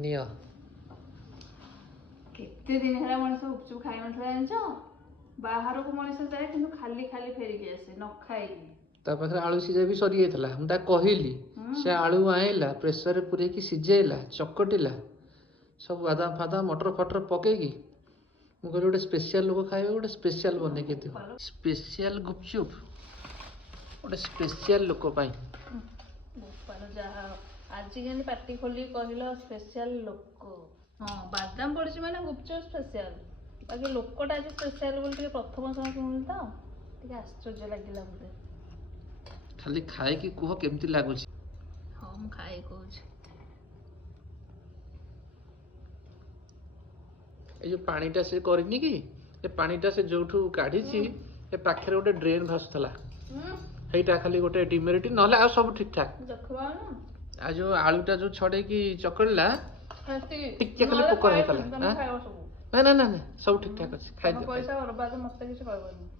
ନିଅ କେତେ ଦିନ ହେଲା ମଣିଷ ଗୁପଚୁପ ଖାଇ ନଥିଲା ଜାଣିଛ? ବାହାରକୁ ମଣିଷ ଯାଏ କିନ୍ତୁ ଖାଲି ଖାଲି ଫେରିକି ଆସେ ନ ଖାଇକି। ତା ପାଖରେ ଆଳୁ ସିଝା ବି ସରିଯାଇଥିଲା। ମୁଁ ତାକୁ କହିଲି, ସେ ଆଳୁ ଆଣିଲା, ପ୍ରେସରରେ ପୁରେଇକି ସିଝେଇଲା, ଚକଟିଲା, ସବୁ ବାଦାମ ଫାଦାମ ମଟର ଫଟର ପକେଇକି। ମୁଁ କହିଲି ଗୋଟେ ସ୍ପେଶିଆଲ ଲୋକ ଖାଇବେ, ଗୋଟେ ସ୍ପେଶିଆଲ ବନେଇକି ଦିଅ। ସ୍ପେଶିଆଲ ଗୁପଚୁପ ଗୋଟେ ସ୍ପେଶିଆଲ ଲୋକ ପାଇଁ। ବୋପାଲ ଯାହା ଆଜି କେମିତି ପାଟି ଖୋଲିକି କହିଲ ସ୍ପେଶିଆଲ ଲୋକ। ହଁ ବାଦାମ ପଡିଛି ମାନେ ଗୁପଚୁପ ସ୍ପେଶିଆଲ। ବାକି ଲୋକଟା ଆଜି ସ୍ପେଶିଆଲ ବୋଲି ଟିକେ ପ୍ରଥମ ସମୟ ଶୁଣିଲି ତ ଟିକେ ଆଶ୍ଚର୍ଯ୍ୟ ଲାଗିଲା ମୋତେ। ଖାଲି ଖାଇକି କୁହ କେମିତି ଲାଗୁଛି। ହଁ ମୁଁ ଖାଇ କହୁଛି। ଏଇ ଯୋଉ ପାଣିଟା ସେ କରିନି କି, ଏ ପାଣିଟା ସେ ଯୋଉଠୁ କାଢିଛି ଏ ପାଖରେ ଗୋଟେ ଡ୍ରେନ୍ ଭାସୁଥିଲା, ସେଇଟା ଖାଲି ଗୋଟେ ଡିମେରିଟି, ନହେଲେ ଆଉ ସବୁ ଠିକ ଠାକ। ଆଉ ଯୋଉ ଆଳୁଟା ଯୋଉ ଛଡେଇକି ଚକଡିଲା ଟିକେ ଖାଲି ପୋକର ହେଇଗଲା। ନା ନା ନା ସବୁ ଠିକ ଠାକ ଅଛି, ଖାଇଦିଅ। ପଇସା ବର୍ବାଦ ମତେ କିଛି କହିବନି।